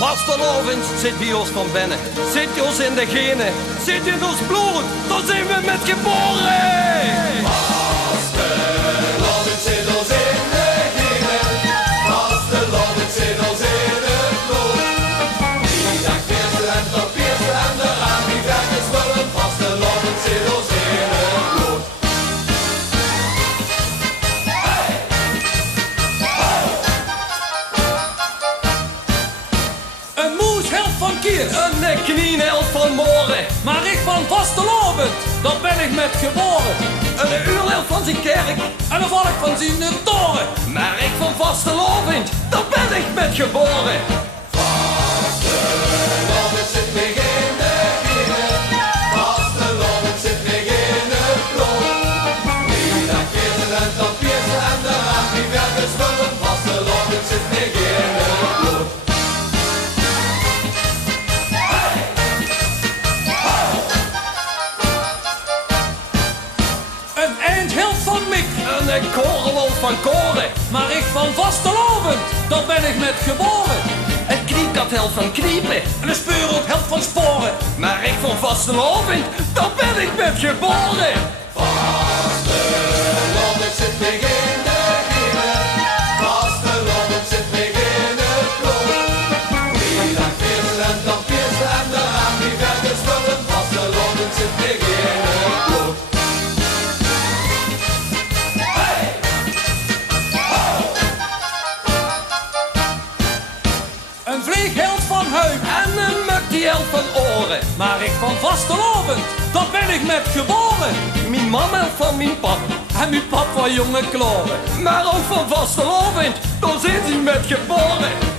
Vastelovend zit bij ons van binnen, zit ons in de genen, zit in ons bloed, dan zijn we met geboren. Vastelovend zit ons in de genen, vastelovend zit ons in het bloed. Die dag eerste en tot eerste en de raam die weg is willen, vastelovend zit ons in het bloed. Een moes helft van kier, Een kniehelft van moren, maar ik van vastelovend, dat ben ik met geboren. een uurhelft van zijn kerk, En een valk van zien toren. maar ik van vastelovend, dan ben ik met geboren. Vastelovend zit mij in de genen, vastelovend zit mij in het bloed. Die dag eerste en tot eerste en de raam die weg is willen, vastelovend zit mij in het bloed. Een eindhelft van mik, Een korenwolf van koren, maar ik van vastelovend, dat ben ik met geboren. een kniekathelft van kniepen, En een speurhoek helft van sporen. maar ik van vastelovend, dan ben ik met geboren. Vastelovend zit mij in de genen, vastelovend zit mij in het bloed. Die dag eerste en tot eerste en de raam die weg is willen, vastelovend zit mij in het bloed. Een vleegheld van huik, En een muk die helft van oren, maar ik van vastelovend, dat ben ik met geboren. mijn mam helft van mijn pap, En mijn pap van jonge kloren. maar ook van vastelovend, dan zit hij met geboren.